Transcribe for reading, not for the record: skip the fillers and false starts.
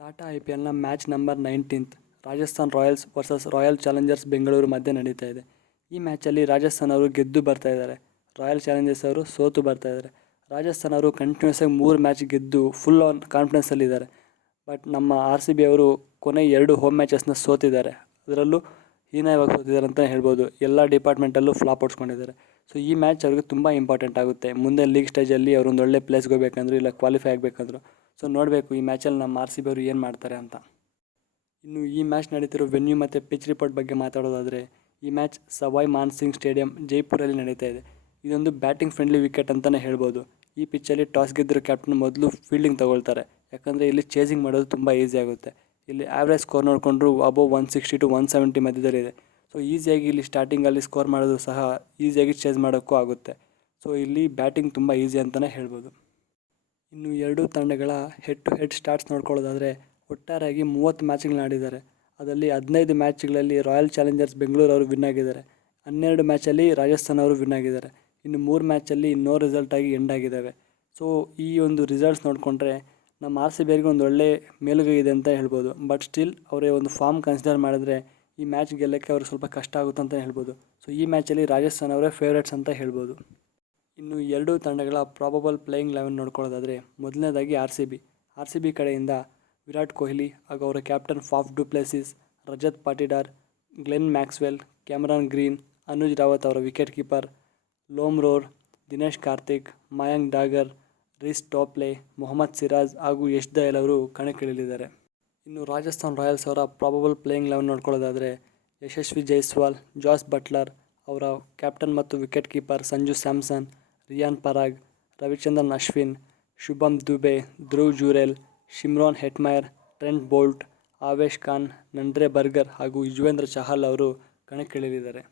ಟಾಟಾ IPLನ match number 19th Rajasthan Royals versus Royal Challengers Bengaluru ಮಧ್ಯೆ ನಡೀತಾ ಇದೆ. ಈ ಮ್ಯಾಚಲ್ಲಿ ರಾಜಸ್ಥಾನ್ ಅವರು ಗೆದ್ದು ಬರ್ತಾ ಇದ್ದಾರೆ, ರಾಯಲ್ ಚಾಲೆಂಜರ್ಸ್ ಅವರು ಸೋತು ಬರ್ತಾ ಇದ್ದಾರೆ. ರಾಜಸ್ಥಾನ್ ಅವರು ಕಂಟಿನ್ಯೂಸ್ ಆಗಿ 3 ಮ್ಯಾಚ್ ಗೆದ್ದು ಫುಲ್ ಆನ್ ಕಾನ್ಫಿಡೆನ್ಸಲ್ಲಿದ್ದಾರೆ. ಬಟ್ ನಮ್ಮ RCB ಅವರು ಕೊನೆ 2 ಹೋಮ್ ಮ್ಯಾಚಸ್ನ ಸೋತಿದ್ದಾರೆ, ಅದರಲ್ಲೂ ಹೀನಾಯವಾಗಿ ಸೋತಿದ್ದಾರೆ ಅಂತ ಹೇಳ್ಬೋದು. ಎಲ್ಲ ಡಿಪಾರ್ಟ್ಮೆಂಟಲ್ಲೂ ಫ್ಲಾಪ್ ಹೊಡ್ಸ್ಕೊಂಡಿದ್ದಾರೆ. ಸೊ ಈ ಮ್ಯಾಚ್ ಅವ್ರಿಗೆ ತುಂಬ ಇಂಪಾರ್ಟೆಂಟ್ ಆಗುತ್ತೆ. ಮುಂದೆ ಲೀಗ್ ಸ್ಟೇಜಲ್ಲಿ ಅವರು ಒಂದು ಒಳ್ಳೆ ಪ್ಲೇಸ್ಗೆ ಹೋಗ್ಬೇಕಂದ್ರು ಇಲ್ಲ ಕ್ವಾಲಿಫೈ ಆಗಬೇಕಂದ್ರು. ಸೊ ನೋಡಬೇಕು ಈ ಮ್ಯಾಚಲ್ಲಿ ನಮ್ಮ RCB ಅವರು ಏನು ಮಾಡ್ತಾರೆ ಅಂತ. ಇನ್ನು ಈ ಮ್ಯಾಚ್ ನಡೀತಿರೋ ವೆನ್ಯೂ ಮತ್ತು ಪಿಚ್ ರಿಪೋರ್ಟ್ ಬಗ್ಗೆ ಮಾತಾಡೋದಾದರೆ, ಈ ಮ್ಯಾಚ್ ಸವಾಯ್ ಮಾನ್ಸಿಂಗ್ ಸ್ಟೇಡಿಯಂ ಜೈಪುರಲ್ಲಿ ನಡೀತಾ ಇದೆ. ಇದೊಂದು ಬ್ಯಾಟಿಂಗ್ ಫ್ರೆಂಡ್ಲಿ ವಿಕೆಟ್ ಅಂತಲೇ ಹೇಳ್ಬೋದು. ಈ ಪಿಚ್ಚಲ್ಲಿ ಟಾಸ್ ಗೆದ್ದಿರೋ ಕ್ಯಾಪ್ಟನ್ ಮೊದಲು ಫೀಲ್ಡಿಂಗ್ ತಗೊಳ್ತಾರೆ, ಯಾಕಂದರೆ ಇಲ್ಲಿ ಚೇಸಿಂಗ್ ಮಾಡೋದು ತುಂಬ ಈಸಿ ಆಗುತ್ತೆ. ಇಲ್ಲಿ ಆ್ಯಾವ್ರೇಜ್ ಸ್ಕೋರ್ ನೋಡಿಕೊಂಡ್ರು ಅಬೋವ್ 160 to 170 ಮಧ್ಯದಲ್ಲಿದೆ. ಸೊ ಈಸಿಯಾಗಿ ಇಲ್ಲಿ ಸ್ಟಾರ್ಟಿಂಗಲ್ಲಿ ಸ್ಕೋರ್ ಮಾಡೋದು ಸಹ ಈಸಿಯಾಗಿ ಚೇಸ್ ಮಾಡೋಕ್ಕೂ ಆಗುತ್ತೆ. ಸೊ ಇಲ್ಲಿ ಬ್ಯಾಟಿಂಗ್ ತುಂಬ ಈಸಿ ಅಂತಲೇ ಹೇಳ್ಬೋದು. ಇನ್ನು ಎರಡೂ ತಂಡಗಳ ಹೆಡ್ ಟು ಹೆಡ್ ಸ್ಟಾಟ್ಸ್ ನೋಡ್ಕೊಳ್ಳೋದಾದರೆ, ಒಟ್ಟಾರೆಯಾಗಿ 30 ಮ್ಯಾಚ್ಗಳನ್ನ ಆಡಿದ್ದಾರೆ. ಅದರಲ್ಲಿ 15 ಮ್ಯಾಚ್ಗಳಲ್ಲಿ ರಾಯಲ್ ಚಾಲೆಂಜರ್ಸ್ ಬೆಂಗಳೂರು ಅವರು ವಿನ್ ಆಗಿದ್ದಾರೆ. 12 ಮ್ಯಾಚಲ್ಲಿ ರಾಜಸ್ಥಾನ್ ಅವರು ವಿನ್ ಆಗಿದ್ದಾರೆ. ಇನ್ನು 3 ಮ್ಯಾಚಲ್ಲಿ ನೋ ರಿಸಲ್ಟ್ ಆಗಿ ಎಂಡ್ ಆಗಿದ್ದಾವೆ. ಸೊ ಈ ಒಂದು ರಿಸಲ್ಟ್ಸ್ ನೋಡಿಕೊಂಡ್ರೆ ನಮ್ಮ RCB ಅವರಿಗೆ ಒಂದು ಒಳ್ಳೆ ಮೇಲುಗೈ ಇದೆ ಅಂತ ಹೇಳ್ಬೋದು. ಬಟ್ ಸ್ಟಿಲ್ ಅವರೇ ಒಂದು ಫಾರ್ಮ್ ಕನ್ಸಿಡರ್ ಮಾಡಿದ್ರೆ ಈ ಮ್ಯಾಚ್ ಗೆಲ್ಲಕ್ಕೆ ಅವ್ರಿಗೆ ಸ್ವಲ್ಪ ಕಷ್ಟ ಆಗುತ್ತೆ ಅಂತ ಹೇಳ್ಬೋದು. ಸೊ ಈ ಮ್ಯಾಚಲ್ಲಿ ರಾಜಸ್ಥಾನ್ ಅವರೇ ಫೇವ್ರೇಟ್ಸ್ ಅಂತ ಹೇಳ್ಬೋದು. ಇನ್ನು ಎರಡೂ ತಂಡಗಳ ಪ್ರಾಬಬಲ್ ಪ್ಲೇಯಿಂಗ್ 11 ನೋಡ್ಕೊಳ್ಳೋದಾದರೆ, ಮೊದಲನೇದಾಗಿ RCB ಕಡೆಯಿಂದ ವಿರಾಟ್ ಕೊಹ್ಲಿ ಹಾಗೂ ಅವರ captain Faf du Plessis, Rajat Patidar, Glenn Maxwell, Cameron Green, Anuj Rawat ಅವರ wicket keeper, Lomror, Dinesh Karthik, Mayank Dagar, Reece Topley, Mohammed Siraj ಹಾಗೂ ಯಶ್ ದಯಾಲ್ ಅವರು ಕಣಕ್ಕಿಳಿಯಲಿದ್ದಾರೆ. ಇನ್ನು ರಾಜಸ್ಥಾನ್ ರಾಯಲ್ಸ್ ಅವರ ಪ್ರಾಬಬಲ್ ಪ್ಲೇಯಿಂಗ್ 11 ನೋಡ್ಕೊಳ್ಳೋದಾದರೆ, ಯಶಸ್ವಿ ಜೈಸ್ವಾಲ್, ಜಾಸ್ ಬಟ್ಲರ್, ಅವರ ಕ್ಯಾಪ್ಟನ್ ಮತ್ತು wicket keeper Sanju Samson, Riyan Parag, Ravichandran Ashwin, Shubham Dubey, Dhruv Jurel, Shimron Hetmyer, Trent Boult, Avesh Khan, Nandre Burger ಹಾಗೂ ಯುಜ್ವೇಂದ್ರ ಚಹಲ್ ಅವರು ಕಣಕ್ಕಿಳಿಯಲಿದ್ದಾರೆ.